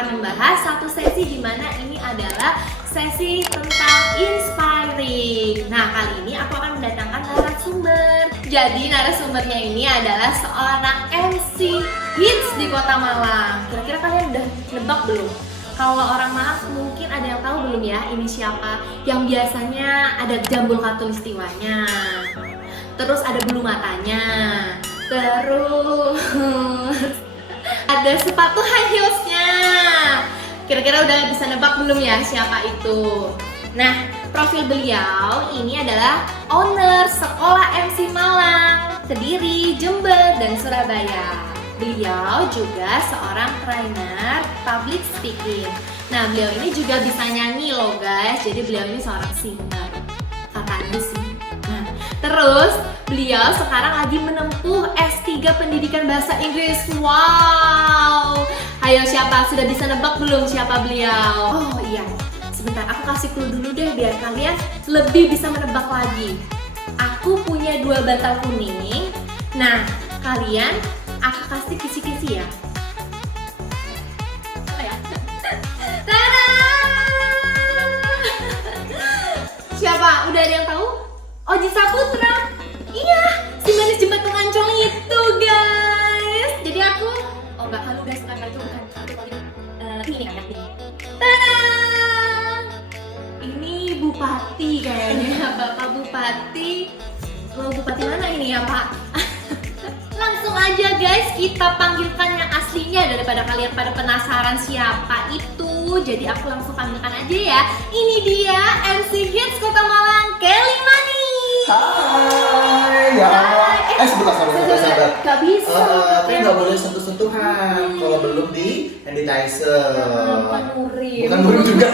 akan membahas satu sesi di mana ini adalah sesi tentang inspiring. Nah, kali ini aku akan mendatangkan narasumber. Jadi narasumbernya ini adalah seorang MC hits di Kota Malang. Kira-kira kalian udah nebak belum? Kalau orang Malang mungkin ada yang tahu belum ya ini siapa? Yang biasanya ada jambul khatulistiwanya, terus ada bulu matanya, terus ada sepatu high heelsnya. Kira-kira udah bisa nebak belum ya siapa itu? Nah, profil beliau ini adalah owner Sekolah MC Malang, Kediri, Jember, dan Surabaya. Beliau juga seorang trainer public speaking. Nah, beliau ini juga bisa nyanyi loh guys. Jadi beliau ini seorang singer, katanya sih. Nah, terus beliau sekarang lagi menempuh S3 Pendidikan Bahasa Inggris. Wow. Ayo siapa? Sudah bisa nebak belum siapa beliau? Oh iya, sebentar aku kasih clue dulu deh biar kalian lebih bisa menebak lagi. Aku punya 2 bantal kuning. Nah, kalian aku kasih kisi-kisi ya. Apa ya? Tada! Siapa? Udah ada yang tahu? Oji Saputra. Iya, si manis jembatan Ancol itu guys. Jadi aku, oh enggak, halo guys, bukan itu, bukan. Ini kan ini. Tada! Ini Bupati kayaknya, Bapak Bupati. Mau Bupati mana ini ya Pak? Langsung aja guys, kita panggilkan yang aslinya daripada kalian pada penasaran siapa itu. Jadi aku langsung panggilkan aja ya. Ini dia MC Hits Kota Malang, Kelly Money. Hai, ya Allah. Sebentar, sabar. Gak bisa. Tapi nggak boleh sentuh-sentuhan kalau belum di sanitizer. Bukan murim. Bukan murim juga.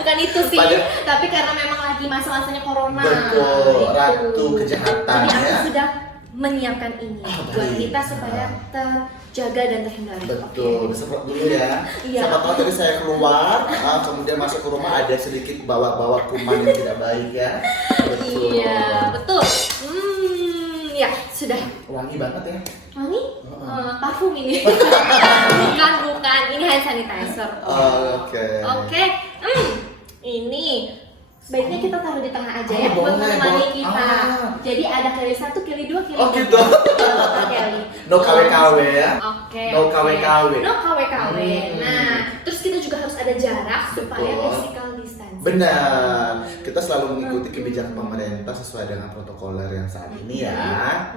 Bukan itu sih. Tapi karena memang lagi masa-masanya corona. Betul, gitu. ratu kejahatan Jadi aku ya. sudah menyiapkan ini buat baik. kita supaya terjaga dan terhindari. Betul, disemprot dulu ya. Iya. Siapa tahu tadi saya keluar, kemudian masuk ke rumah ada sedikit bawa-bawa kuman yang tidak baik ya. Betul. Iya, betul. Ya sudah. Wangi banget ya. Wangi? Heeh. Parfum ini. bukan. Ini hand sanitizer. Oke. Oke. Ini baiknya kita taruh di tengah aja ya buat boleh, menemani boleh. kita. Jadi ada Kelly 1, Kelly 2, Kelly 3. Oh, gitu. Kelly. No KW-KW ya. Oke. No KW-KW. No KW-KW. Nah, terus kita juga harus ada jarak supaya Betul. physical distancing. Benar, kita selalu mengikuti kebijakan pemerintah sesuai dengan protokoler yang saat ini ya.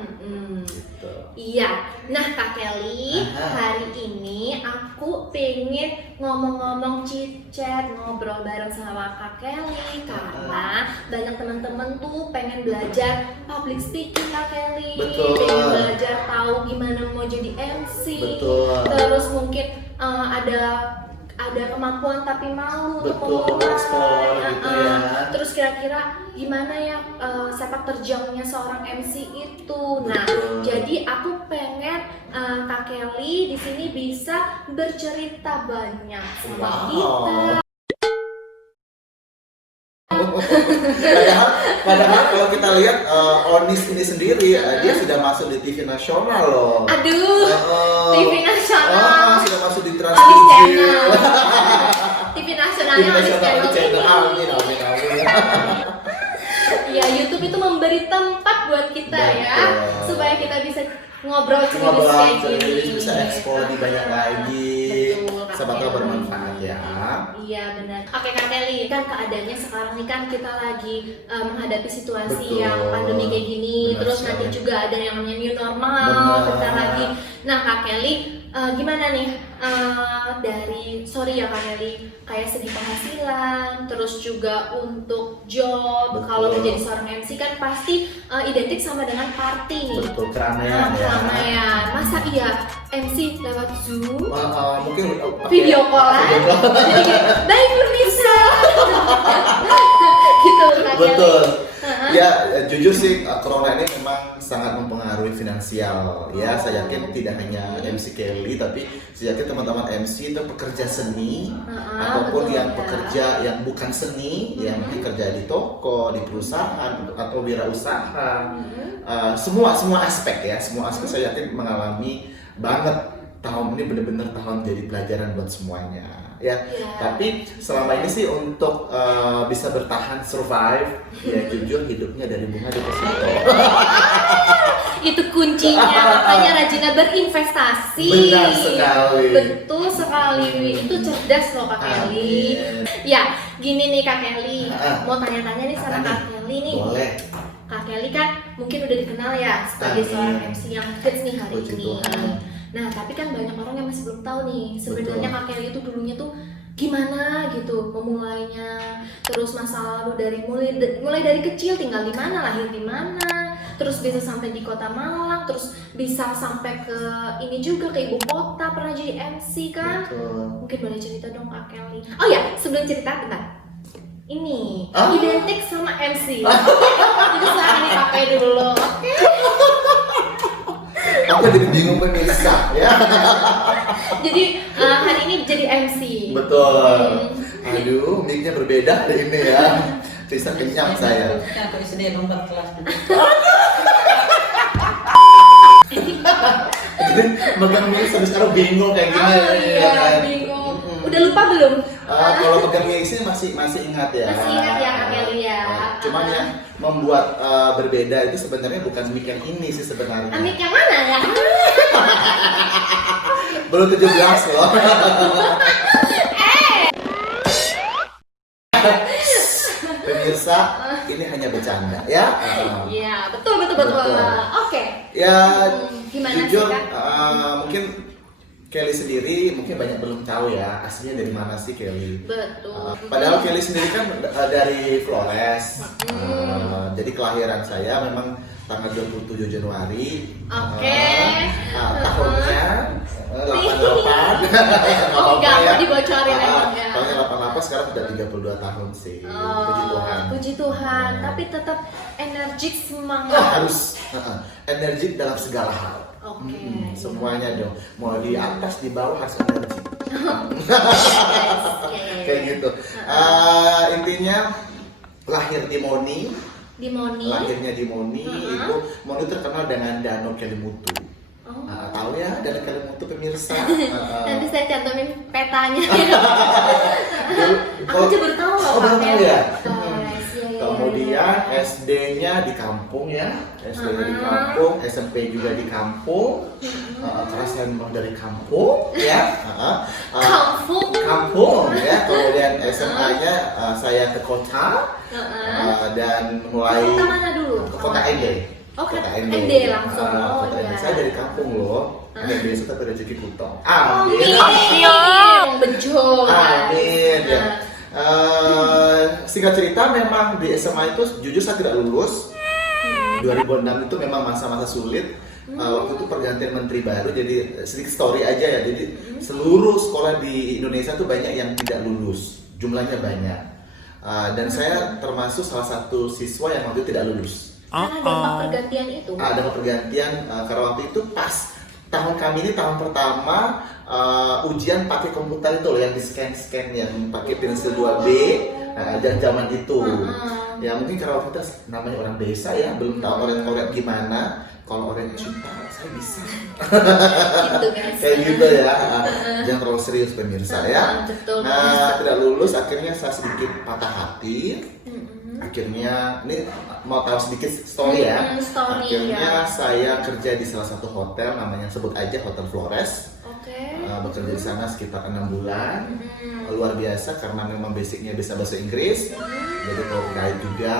Gitu. Iya, nah Kak Kelly, hari ini aku pengen ngomong-ngomong chit-chat, ngobrol bareng sama Kak Kelly karena banyak teman-teman tuh pengen belajar public speaking Kak Kelly. Betul. Pengen belajar tahu gimana mau jadi MC. Betul. Terus mungkin ada kemampuan tapi malu untuk Betul, memulai. ekspor gitu ya. Terus kira-kira gimana ya sepak terjangnya seorang MC itu. Nah, Betul. jadi aku pengen Kak Kelly di sini bisa bercerita banyak sama kita. Padahal kalau kita lihat Onis ini sendiri dia sudah masuk di TV nasional loh. Aduh, TV nasional. Sudah masuk di Trans Onis TV. Channel. TV nasionalnya Onis Channel. Amin. Ya, YouTube itu memberi tempat buat kita ya, Betul. supaya kita bisa ngobrol kayak gini. Bisa ekspor di banyak lagi. Betul, Kak Siapa tahu Kelly. bermanfaat ya. Iya benar. Oke Kak Kelly, kan keadaannya sekarang nih kan kita lagi menghadapi situasi Betul. yang pandemi kayak gini. Benar Terus sekali. nanti juga ada yang namanya new normal, Benar. bentar lagi. Nah Kak Kelly, gimana nih sorry ya Kak Kelly, kayak segi penghasilan, terus juga untuk job. Betul. Kalau menjadi seorang MC kan pasti identik sama dengan party nih. Betul, keramaian ya. Keramaian. Masa iya MC lewat Zoom? Mungkin Video callan? Jadi baik Nurmisa. Gitu Kak Kelly. Betul. Ya, jujur sih corona ini memang sangat mempengaruhi finansial ya. Saya yakin tidak hanya MC Kelly, tapi saya yakin teman-teman MC itu pekerja seni ataupun betul, yang ya. pekerja yang bukan seni, yang kerja di toko, di perusahaan atau wirausaha. Semua aspek ya, semua aspek saya yakin mengalami banget tahun ini bener-bener tahun jadi pelajaran buat semuanya ya. Iya. Tapi selama ini sih untuk bisa bertahan survive ya jujur hidupnya dari bunga deposito. Itu kuncinya, makanya rajinlah berinvestasi. Benar sekali. Betul sekali, itu cerdas loh Kak Kelly. Amin. Ya, gini nih Kak Kelly, mau tanya-tanya nih sama Apa Kak Kelly nih. Boleh. Kak Kelly kan mungkin udah dikenal ya sebagai Amin. seorang MC yang hits nih hari Puji ini. Tuhan. Nah, tapi kan banyak orang yang masih belum tahu nih sebenarnya Betul. Kak Kelly itu dulunya tuh gimana gitu memulainya, terus masa lalu dari mulai dari kecil tinggal di mana, lahir di mana, terus bisa sampai di kota Malang, terus bisa sampai ke ini juga ke ibu kota, pernah jadi MC kan? Betul. Mungkin boleh cerita dong Kak Kelly. Oh ya, sebelum cerita bentar. Ini Ah? identik sama MC. Jadi sekarang ini pakai dulu. Oke. Aku jadi bingung pemirsa ya. Jadi hari ini jadi MC. Betul. Aduh, mic-nya berbeda hari ini ya. Bisa kenyang saya. Aku SD lompat kelas. Jadi megang mic sampai sekarang bingung kayak gini. Oh iya, kan? bingung. Udah lupa belum? Kalau pegang mic sih masih ingat ya. Masih ingat ya Kak Kelly ya. Cuman yang membuat berbeda itu sebenarnya bukan mic yang ini sih sebenarnya. Amik yang mana ya? Belum 17 loh. Pemirsa, ini hanya bercanda ya. Iya, betul. Oke. Ya, Gimana jujur sih, Kak? mungkin Kelly sendiri mungkin banyak belum tahu ya aslinya dari mana sih Kelly. Betul. Padahal Kelly sendiri kan dari Flores. Jadi kelahiran saya memang tanggal 27 Januari. Oke. Tahunnya 88. Oh, enggak mau dibocorin emang ya. Tahunnya 88, sekarang udah 32 tahun sih. Puji Tuhan. Puji Tuhan, tapi tetap energik semangat. Harus energik dalam segala hal. Oke. Semuanya dong. Mau di atas, di bawah harus energik. Yes. Kayak gitu. Intinya lahir di Moni. Di Moni. Lahirnya di Moni. Itu Moni terkenal dengan Danau Kelimutu. Oh. Tahu ya Danau Kelimutu pemirsa? Nanti saya cantumin petanya. Aku Kalau- aja baru tahu loh Oh, baru tahu ya? Iya. Kemudian SD-nya di kampung ya, SD-nya di kampung, SMP juga di kampung, karena saya memang dari kampung ya, kampung ya. Kemudian SMA-nya saya ke kota dan mulai Kota mana dulu? ke kota ND. Oh, Kota ND langsung. Oh, Kota ND. iya. Saya dari kampung loh. Ada biasa tapi rezeki putong. Amin. Bejo. Amin ya. Singkat cerita memang di SMA itu jujur saya tidak lulus. 2006 itu memang masa-masa sulit. Waktu itu pergantian menteri baru, jadi sedikit story aja ya. Jadi seluruh sekolah di Indonesia tuh banyak yang tidak lulus, jumlahnya banyak. Dan saya termasuk salah satu siswa yang waktu itu tidak lulus. Karena dampak pergantian itu. Ada pergantian karena waktu itu pas tahun kami ini tahun pertama ujian pakai komputer itu loh yang di scan yang pakai pensil 2B. Zaman itu ya mungkin karena waktu itu namanya orang desa ya belum tahu oret-oret gimana. Kalau oret cinta saya bisa Gitu guys. kayak gitu ya. Jangan terlalu serius pemirsa ya. Betul. Tidak lulus akhirnya saya sedikit patah hati. Akhirnya ini mau tahu sedikit story ya. Story, Akhirnya ya. saya kerja di salah satu hotel namanya sebut aja Hotel Flores. Oke. Bekerja di sana sekitar 6 bulan. Luar biasa karena memang basicnya bisa bahasa Inggris. Jadi kalau guide juga.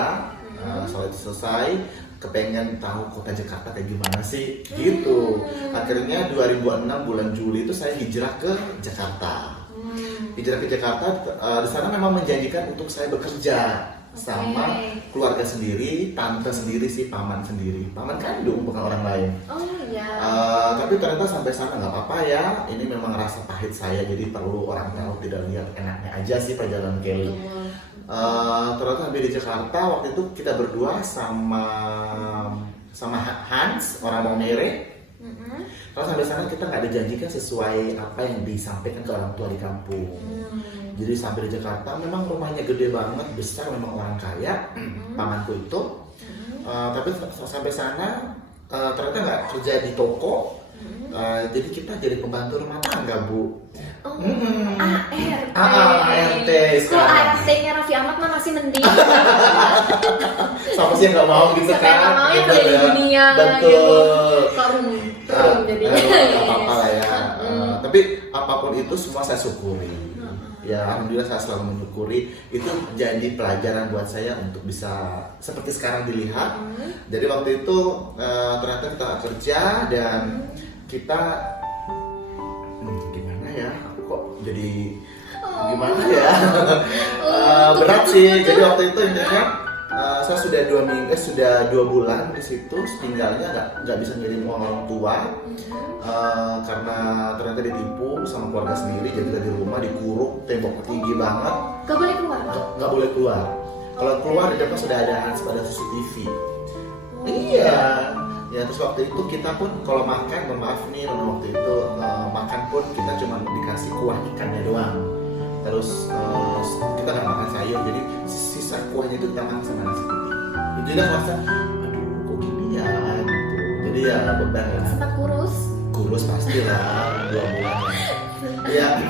Soal itu selesai, kepengen tahu kota Jakarta kayak gimana sih gitu. Akhirnya 2006 bulan Juli itu saya hijrah ke Jakarta. Hijrah ke Jakarta, di sana memang menjanjikan untuk saya bekerja sama keluarga sendiri, tante sendiri sih, paman sendiri, paman kandung bukan orang lain. Oh iya. Tapi ternyata sampai sana nggak apa-apa ya. Ini memang rasa pahit saya, jadi perlu orang tahu tidak lihat enaknya aja sih perjalanan Kelly. Ternyata sampai di Jakarta waktu itu kita berdua sama Hans orang Maumere. Kalau sampai sana kita nggak dijanjikan sesuai apa yang disampaikan ke orang tua di kampung. Jadi sampai di Jakarta memang rumahnya gede banget, besar, memang orang kaya, pamanku itu. Tapi sampai sana ternyata nggak kerja di toko, Jadi kita jadi pembantu rumah tangga, Bu. Oh, ART. ART Kalau sekarang. ART-nya Raffi Ahmad mah masih mending. Siapa sih yang nggak mau gitu Siapa yang kan? nggak mau yang Gitu dari ya. dunia Betul. Korum jadinya. Nggak apa-apa lah ya. Tapi apapun itu semua saya syukuri. Ya alhamdulillah saya selalu mensyukuri. Itu jadi pelajaran buat saya untuk bisa seperti sekarang dilihat. Jadi waktu itu ternyata kita kerja dan kita gimana ya? Aku kok jadi gimana ya? Berat sih. Jadi waktu itu intinya saya sudah 2 bulan di situ, tinggalnya nggak bisa ngirim uang orang tua karena ternyata ditipu sama keluarga sendiri. Jadi kita di rumah dikurung, tembok tinggi banget. Gak boleh keluar. Nggak boleh keluar. Kalau keluar di depan sudah ada CCTV. Iya. Ya terus waktu itu kita pun kalau makan, mohon maaf nih, waktu itu makan pun kita cuma dikasih kuah ikannya doang. Terus kita nggak makan sayur, jadi sisa kuahnya itu kita makan sama nasi putih. Jadi kita merasa, aduh kok gini ya gitu. Jadi ya beban lah. Sempat Kurus pasti lah 2 bulan.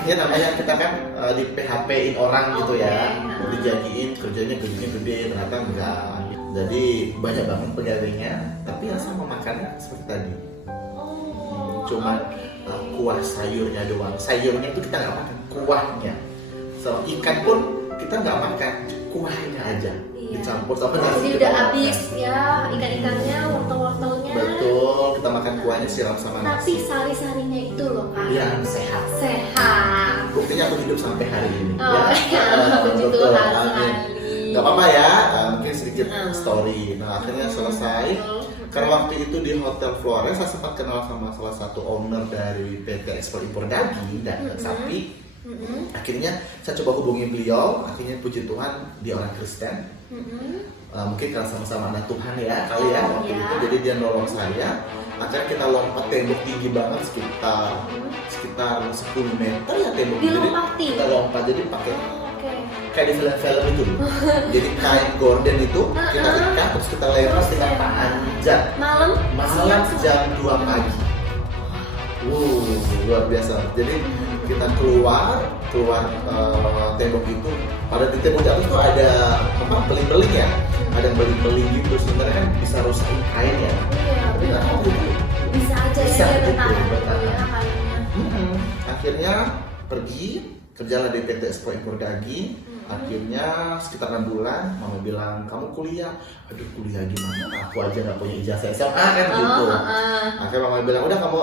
Ya namanya kita kan di PHP-in orang gitu ya. Dijanjiin kerjanya gede, ternyata enggak. Jadi banyak banget pegawainya, tapi yang sama makannya seperti tadi. Cuma kuah sayurnya doang. Sayurnya itu kita nggak makan, kuahnya. So, ikan pun kita nggak makan, kuahnya aja dicampur sama nasi. Jadi udah habis ya ikan-ikannya, wortel-wortelnya. Betul, kita makan kuahnya siram sama nasi. Tapi sari-sarinya itu loh kan. Yang sehat. Sehat. Buktinya aku hidup sampai hari ini. Oh ya, puji betul. Tuhan Amin. sekali. Gak apa-apa ya, mungkin sedikit story. Nah akhirnya selesai. Karena waktu itu di Hotel Flores saya sempat kenal sama salah satu owner dari PT Ekspor Impor Daging dan Sapi. Akhirnya saya coba hubungi beliau. Akhirnya puji Tuhan dia orang Kristen. Mungkin karena sama-sama anak Tuhan ya kali ya waktu itu. Jadi dia nolong saya. Akhirnya kita lompat tembok tinggi banget sekitar 10 meter ya tembok. Dilompati. Kita lompat jadi pakai kayak di film-film itu. Jadi kain gorden itu kita ikat terus kita lempar dengan panjang. Malam jam 2 pagi. Luar biasa. Jadi kita keluar tembok itu. Pada di tembok atas tuh ada beling-beling ya. Ada beling-beling gitu. Sebenarnya kan bisa rusakin kain ya. Tapi nggak tahu itu. Bisa aja ya dia bertahan. Akhirnya pergi kerjalah di PT Ekspor Impor Daging. Akhirnya sekitar 6 bulan, mama bilang kamu kuliah. Aduh kuliah gimana? Aku aja nggak punya ijazah SMA kan gitu. Akhirnya mama bilang udah kamu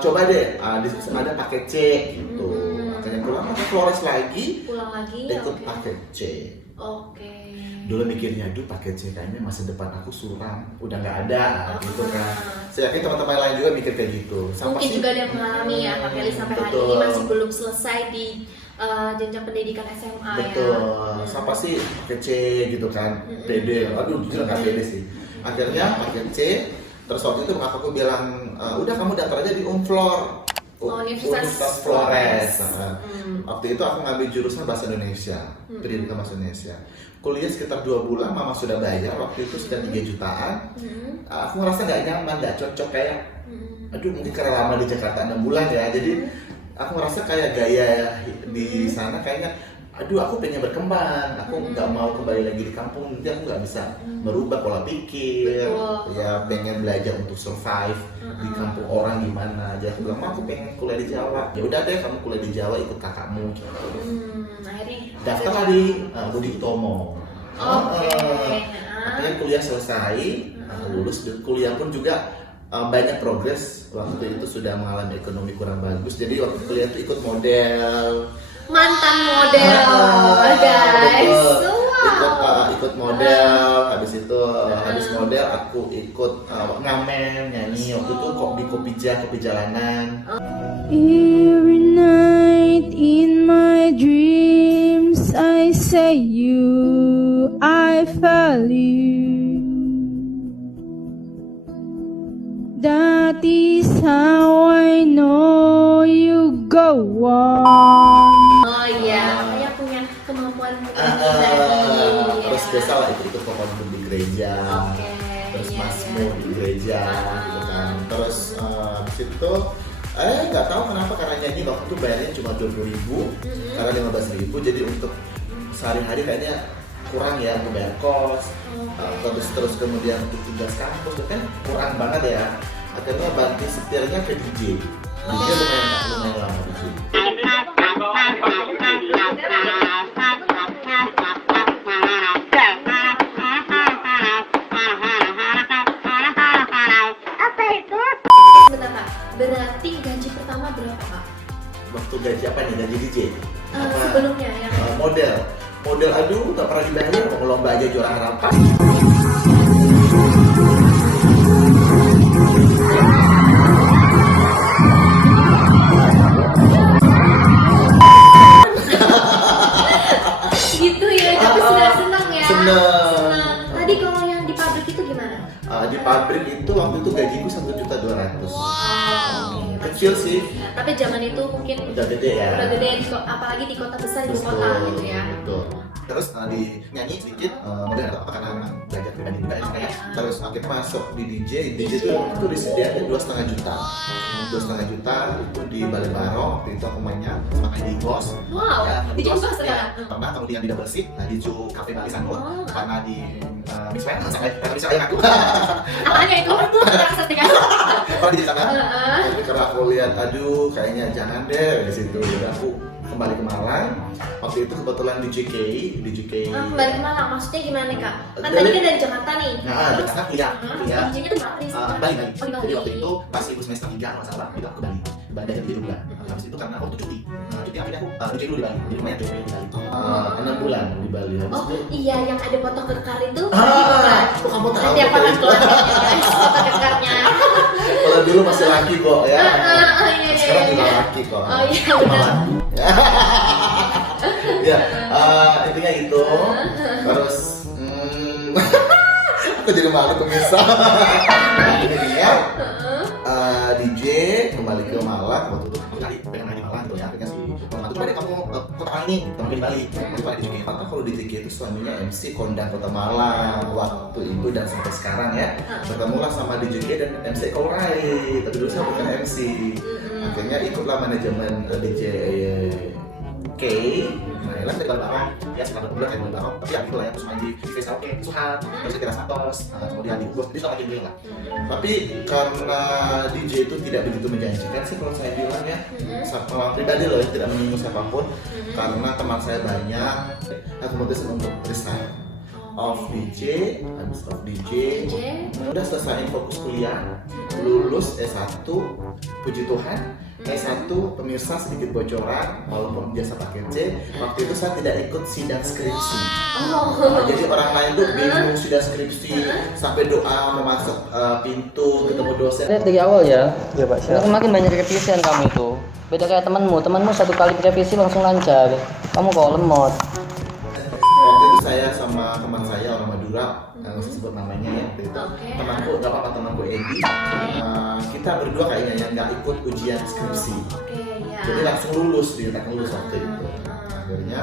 coba deh. Di sini ada paket C gitu. Akhirnya pulang ke Flores lagi. Ikut paket C. Dulu mikirnya, aduh paket C kayaknya masa depan aku suram, udah nggak ada gitu kan. Saya yakin teman-teman lain juga mikir kayak gitu. Mungkin juga ada yang mengalami ya, Kak Kelly sampai hari ini masih belum selesai di jenjang pendidikan SMA. Betul. Siapa sih paket C gitu kan? PD. Aduh jujur nggak pede sih. Akhirnya paket C. Terus waktu itu aku bilang, udah kamu daftar aja di Unflor. Universitas Flores. Waktu itu aku ngambil jurusan bahasa Indonesia, pendidikan bahasa Indonesia. Kuliah sekitar 2 bulan, mama sudah bayar. Waktu itu sudah 3 jutaan. Aku ngerasa nggak nyaman, nggak cocok kayak. Aduh mungkin karena lama di Jakarta 6 bulan ya. Jadi aku ngerasa kayak gaya di sana kayaknya. Aduh aku pengen berkembang, aku nggak mau kembali lagi di kampung, nanti aku nggak bisa merubah pola pikir. Ya pengen belajar untuk survive di kampung orang gimana aja. Aku bilang, aku pengen kuliah di Jawa. Ya udah deh kamu kuliah di Jawa ikut kakakmu. Gitu. Akhirnya daftar di Budi Utomo. Akhirnya kuliah selesai, lulus kuliah pun juga banyak progres. Waktu itu sudah mengalami ekonomi kurang bagus, jadi waktu kuliah itu ikut model. Mantan model, guys. Ikut model, habis model aku ikut ngamen, nyanyi. Waktu itu kok di kopi jalanan. Every night in my dreams I say you, I value. That is how I know you go on. Oh iya, saya punya kemampuan Terus biasa lah ikut pokoknya di gereja, terus masmur di gereja gitu kan. Terus habis itu Nggak tahu kenapa, karena nyanyi waktu itu bayarnya cuma 20.000 karena 15.000, jadi untuk sehari-hari kayaknya kurang ya untuk bayar kos. Terus kemudian untuk tugas kampus itu kan kurang banget ya. Akhirnya bantu setirnya ke DJ. DJ lumayan lama di sini. Bentar Kak, berarti gaji pertama berapa Kak? Waktu gaji apa nih? Gaji DJ? Sebelumnya ya. Model aduh nggak pernah dibayar, mau lomba aja juara harapan. Gitu ya, tapi sudah senang ya. Senang. Tadi kalau yang di pabrik itu gimana? Di pabrik itu waktu itu gajiku 1.200.000. Kecil sih. Tapi zaman itu mungkin Udah gede ya. udah gede, apalagi di kota besar, di kota gitu ya. Betul. Terus di nyanyi sedikit, modern apa karena belajar pribadi juga ya. Terus akhirnya masuk di DJ itu disediakan 2,5 juta. 2,5 juta itu di Balai Barong, waktu itu aku mainnya sama di Ghost. Wow, di Ghost, Ghost sekarang? Pernah kemudian di Double Seat, di Ju Cafe Bali Sanur, karena di Mix Wine, sampai bisa ayah aku. Apanya itu? Sertifikat. Pernah di sana. Tapi karena aku lihat, aduh kayaknya jangan deh di situ. Jadi aku kembali ke Malang. Waktu itu kebetulan di JK. Kembali ke Malang, maksudnya gimana nih Kak? Kan tadi kan dari Jakarta nih. Nah, di sana kuliah. Kuliahnya tuh Bali. Bali. Oh, di Bali. Jadi waktu itu pas ibu semester 3 kalau salah, itu aku ke Bali. Bali dari 3 bulan. Habis itu karena waktu cuti. Cuti akhirnya aku DJ dulu di Bali. Jadi lumayan di Bali. 6 bulan di Bali. Habis Oh itu iya, yang ada foto kekar itu. kok kamu tahu? Setiap orang keluarnya guys, foto kekarnya. Kalau dulu masih laki kok ya. Iya. Sekarang juga laki kok. Oh iya benar. Ya, intinya itu. Terus aku jadi malu pemirsa. Ini dia DJ kembali ke Malang. Waktu itu aku cari pengen main di Malang gitu ya. Akhirnya si pembantu coba deh kamu kota mana nih? Kamu di Bali. Coba di JK. Maka kalau di JK itu suaminya MC Kondang Kota Malang waktu itu dan sampai sekarang ya. Bertemulah sama DJ dan MC Alright. Tapi dulu saya bukan MC. Akhirnya ikutlah manajemen DJ K. Nah, dari Barong, ya sekarang udah kayak Barong, tapi ya gitu lah ya, terus main di Face Oke, Suhat, terus Kira Santos, kemudian di Bos, itu lagi lah. Tapi karena DJ itu tidak begitu menjanjikan sih kalau saya bilang ya, sama pribadi loh ya, tidak menyinggung siapapun, karena teman saya banyak, aku memutuskan untuk resign. Off DJ, habis off DJ, udah selesai fokus kuliah, lulus S1, puji Tuhan. S1 pemirsa sedikit bocoran, walaupun biasa pakai C, waktu itu saya tidak ikut sidang skripsi. Jadi orang lain tuh bingung sidang skripsi, sampai doa mau masuk pintu ketemu dosen. Lihat dari awal ya, Pak. Makin banyak revisian kamu itu. Beda kayak temanmu satu kali revisi langsung lancar. Kamu kok lemot. Waktu itu saya sama teman saya orang Madura, nggak usah sebut namanya ya. Itu temanku, nggak apa-apa, temanku Edi. Kita berdua kayaknya yang nggak ikut ujian skripsi. Jadi langsung lulus, dinyatakan lulus waktu itu. Akhirnya,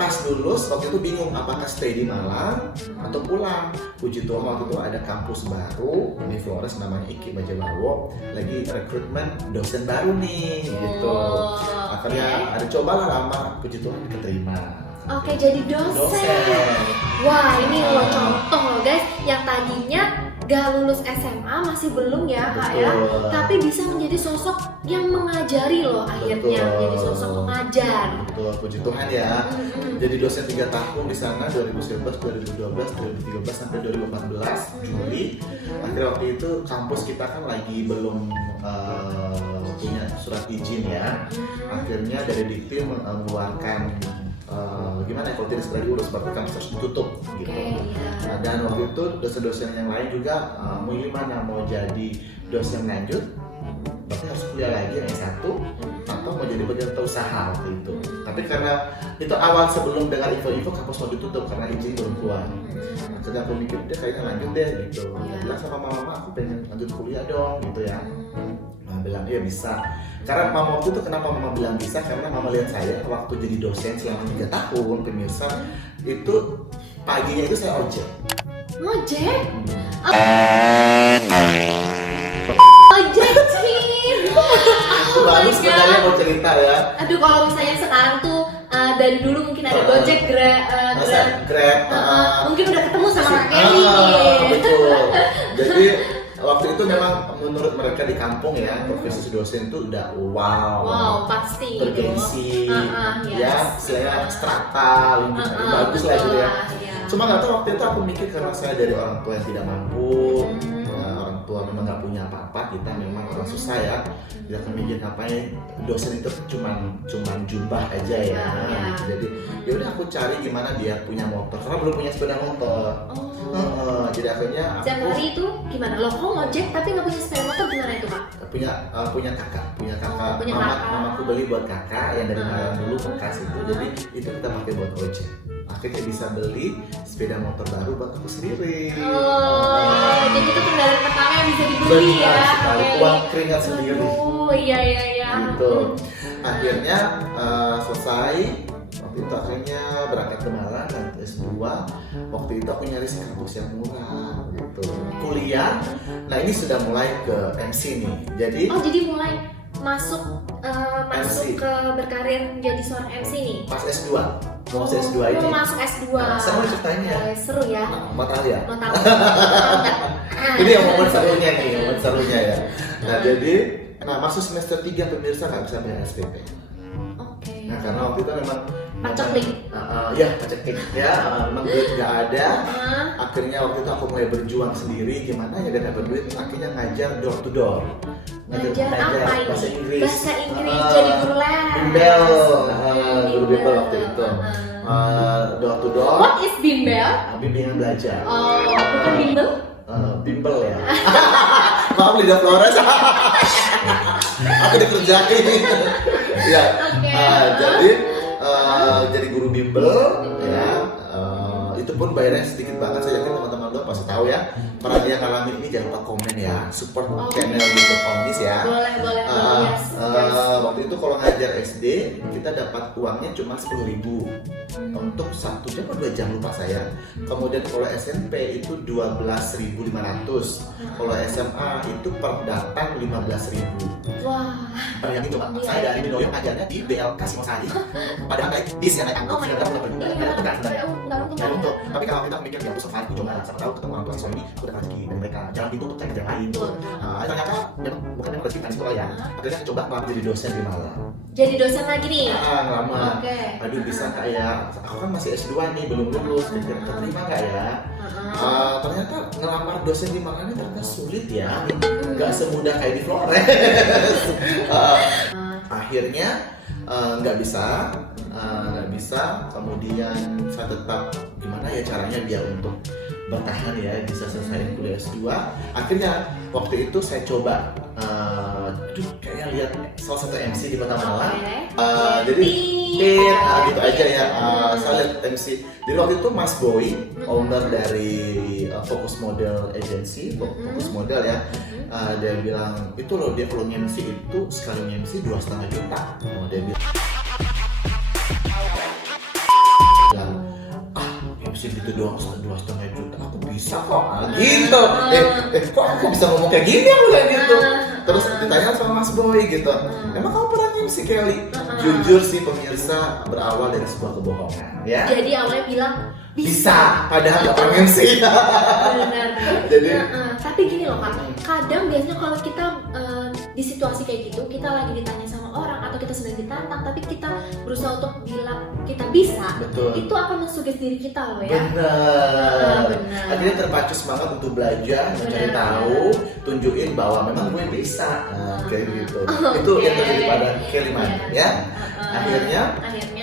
pas lulus waktu itu bingung apakah stay di Malang atau pulang. Puji Tuhan waktu itu ada kampus baru di Flores namanya IKI Bajabawo, lagi rekrutmen dosen baru nih, gitu. Akhirnya ada cobalah lamar, puji Tuhan keterima. Oke, jadi dosen. Wah, ini loh contoh loh guys, yang tadinya gak lulus SMA, masih belum ya Kak ya, tapi bisa menjadi sosok yang mengajari loh akhirnya. Menjadi sosok pengajar. Betul, puji Tuhan ya. Jadi dosen 3 tahun di sana, 2011, 2012, 2013 sampai 2014 Juli. Akhirnya waktu itu kampus kita kan lagi belum punya surat izin ya. Akhirnya dari Dikti mengeluarkan gimana ya, kalau tidak segera diurus berarti kampus harus ditutup gitu. Dan waktu itu dosen-dosen yang lain juga mau gimana, mau jadi dosen lanjut berarti harus kuliah lagi yang S1 atau mau jadi bagian usaha waktu itu. Tapi karena itu awal sebelum dengar info-info kampus mau ditutup karena izin belum keluar. Jadi aku mikir deh kayaknya lanjut deh gitu. Bilang sama mama aku pengen lanjut kuliah dong gitu ya. Mama bilang iya bisa. Karena mama waktu itu kenapa mama bilang bisa, karena mama lihat saya waktu jadi dosen selama 3 tahun pemirsa itu paginya itu saya ojek. Ojek? Ojek sih. mau cerita ya. Aduh, kalau misalnya sekarang tuh dari dulu mungkin ada Gojek, Grab, mungkin udah ketemu sama Kak Kelly nih. betul. Jadi waktu itu memang menurut mereka di kampung ya, profesi dosen itu udah Wow, pasti itu. bergengsi, Yes. ya, istilahnya strata, bagus lah gitu ya. Iya. Cuma nggak tahu waktu itu aku mikir karena saya dari orang tua yang tidak mampu, orang tua memang nggak punya apa-apa, kita memang orang susah ya. Kita akan mikir ngapain dosen itu cuman jubah aja ya. Iya. Jadi ya udah aku cari gimana dia punya motor karena belum punya sepeda motor. Jadi akhirnya Setiap hari itu gimana? Lo kok ngojek tapi nggak punya sepeda motor, gimana itu Kak? punya kakak punya mamaku kakak. beli buat kakak yang dari Malang dulu bekas itu, jadi itu kita pakai buat ojek. Akhirnya bisa beli sepeda motor baru buat aku sendiri. Jadi itu kendaraan pertama yang bisa dibeli ya. Benar sekali, Oke. uang keringat sendiri. Oh iya. Gitu. Akhirnya selesai. Waktu itu akhirnya berangkat ke Malang dan S2. Waktu itu aku nyari kampus yang murah gitu. Kuliah. Nah ini sudah mulai ke MC nih. Jadi Jadi mulai masuk MC. ke berkarir jadi seorang MC nih. pas S2 mau S2 ini. Mau masuk S2. Saya mau ceritain ya. Seru ya. Mau tahu ya? Mau tahu. Ini yang momen serunya nih, momen serunya ya. Nah jadi, masuk semester 3 pemirsa nggak bisa bayar SPP. Oke. Nah karena waktu itu memang Paceklik. ya paceklik ya, memang duit nggak ada. Hah? Akhirnya waktu itu aku mulai berjuang sendiri, gimana ya dan dapat duit. Akhirnya ngajar door to door. Ngajar apa ini? Bahasa Inggris. Bahasa Inggris jadi guru les. Bimbel, guru bimbel waktu itu. Door to door. What is bimbel? Bimbingan belajar. Oh, bukan bimbel? Bimbel ya. Maaf Lidah Flores. Aku dikerjain. Ya. Oke. Jadi guru bimbel ya. Itu pun bayarnya sedikit banget. Saya yakin teman-teman lo pasti tahu ya. Para dia ngalamin ini jangan lupa komen ya. Support channel YouTube Omnis ya. Boleh. Yes. Waktu itu kalau ngajar SD kita dapat uangnya cuma 10.000 untuk 1 jam atau 2 jam lupa saya. Kemudian kalau SMP itu 12.500. Kalau SMA itu per datang 15.000. Wah. Yang itu Pak, saya dari Mindoyo ngajarnya di BLK Singosari. Padahal naik bis yang naik angkot Oh my sudah God. dapat Iya. pegang sebenarnya. Nggak untung. Jangan untuk, tapi kalau kita mikir ya besok hari aku coba siapa tahu ketemu orang tua siswa ini aku dapat rezeki dari mereka, jalan pintu untuk cari yang lain tuh. Ternyata memang bukan yang rezeki kan sekolah ya. Akhirnya saya coba melamar jadi dosen di Malang. Jadi dosen lagi nih. Ngelamar. Oke. Aduh bisa kayak aku kan masih S2 nih belum lulus, kira-kira keterima nggak ya? Ternyata ngelamar dosen di Malang ini ternyata sulit ya, nggak semudah kayak di Flores. Akhirnya nggak bisa. Kemudian saya tetap gimana ya caranya biar untuk bertahan ya bisa selesai kuliah S2. Akhirnya waktu itu saya coba kayaknya lihat salah satu MC di Kota Malang. Jadi gitu aja ya. Saya lihat MC. Jadi waktu itu Mas Boy, owner dari Focus Model Agency, Focus Model ya. Dia bilang itu loh, dia kalau MC itu sekali MC 2,5 juta. Dia bilang MC gitu doang 2,5 juta aku bisa kok gitu. Kok aku bisa ngomong kayak gini aku kayak gitu. Terus ditanya sama Mas Boy gitu, emang kamu pernah MC Kelly? Jujur sih pemirsa, berawal dari sebuah kebohongan ya. Jadi awalnya bilang Bisa, padahal gak pernah MC. benar. Jadi Tapi gini loh Kak, kadang biasanya kalau kita di situasi kayak gitu, kita lagi ditanya sama orang atau kita sedang ditantang, tapi kita berusaha untuk bilang kita bisa, betul. itu akan mensugesti diri kita loh ya. Benar. Benar. Akhirnya terpacu semangat untuk belajar, mencari Benar. tahu, tunjukin bahwa memang gue bisa. Kayak gitu. Itu Oke. yang terjadi pada Kelly ya. Akhirnya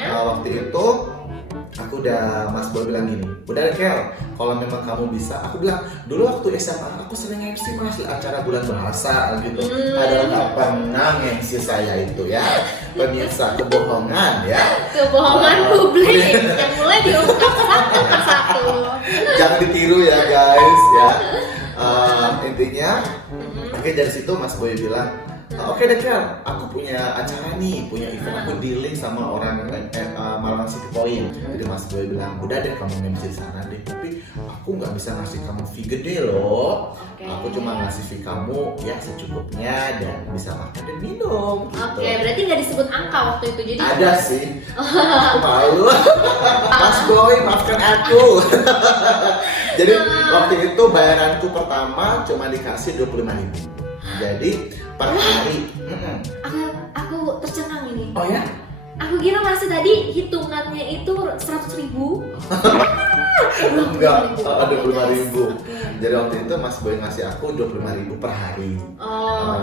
waktu itu aku udah Mas Boy bilang gini, udah Kel, kalau memang kamu bisa, aku bilang dulu waktu SMA aku sering MC Mas acara bulan bahasa gitu. Padahal nggak pernah MC saya itu ya, pemirsa, kebohongan ya. Kebohongan publik yang mulai diungkap satu persatu. Jangan ditiru ya guys ya. Intinya, akhirnya dari situ Mas Boy bilang, Oke deh Kak, aku punya acara nih, punya event, aku dealing sama orang Malang City Point. Jadi Mas Boy bilang, udah deh kamu MC di sana deh, tapi aku nggak bisa ngasih kamu fee gede loh. Oke. Aku cuma ngasih fee kamu ya secukupnya dan bisa makan dan minum. Gitu. Oke, berarti nggak disebut angka waktu itu, jadi Ada sih, aku malu. Mas Boy maafkan aku. Jadi waktu itu bayaranku pertama cuma dikasih 25.000. Jadi per hari. aku tercengang ini. Oh ya? Aku kira masih tadi hitungannya itu 100.000. Enggak, 25.000. Oke. Jadi waktu itu Mas Boy ngasih aku 25.000 per hari. Oh,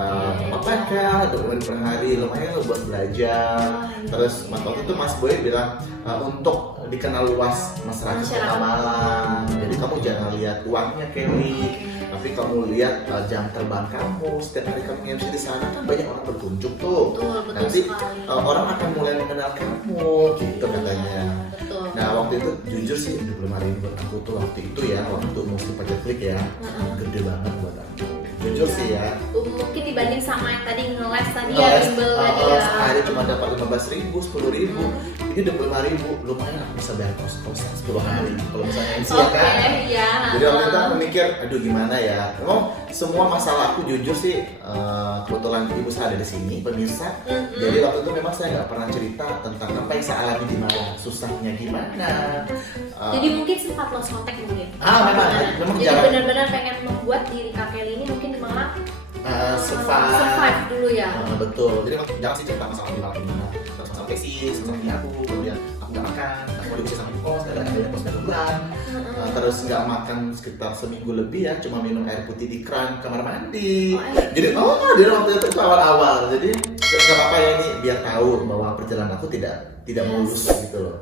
Apa Kak? 25.000 per hari, lumayan lo buat belajar. Terus waktu itu Mas Boy bilang untuk dikenal luas masyarakat Kota Malang. Jadi kamu jangan lihat uangnya Kelly, tapi kamu lihat jam terbang kamu. Setiap hari kamu MC di sana kan banyak orang berkunjung tuh. Betul Nanti sekali. orang akan mulai mengenal kamu, gitu katanya. Betul. Nah waktu itu jujur sih 25.000 buat aku tuh waktu itu ya, waktu musim pajak klik ya, gede banget buat aku. Jujur sih ya. Mungkin dibanding sama yang tadi ngeles tadi ya, Ngeles, bimbel tadi ya. sehari cuma dapat 15.000, 10.000. Ini 25.000, lumayan aku bisa bayar kos-kosan 10 hari kalau misalnya MC ya Oke, kan. iya. Jadi waktu itu aku mikir, aduh gimana ya. Memang semua masalah aku jujur sih, kebetulan ibu saya ada di sini, pemirsa. Jadi waktu itu memang saya nggak pernah cerita tentang apa yang saya alami di Malang, susahnya gimana. Jadi mungkin sempat lost contact mungkin. Memang Jadi jarang. benar-benar pengen membuat diri Kak Kelly ini mungkin di Malang Survive dulu ya. Betul, jadi jangan sih cerita masalah di Malang gimana. Terus masalah tesis, masalah ini aku, kemudian aku nggak makan, aku diusir sama di kos, ada kos 1 bulan. Terus nggak makan sekitar seminggu lebih ya, cuma minum air putih di keran kamar mandi. Jadi waktu itu awal-awal, jadi nggak apa-apa ya ini biar tahu bahwa perjalanan aku tidak mulus gitu loh.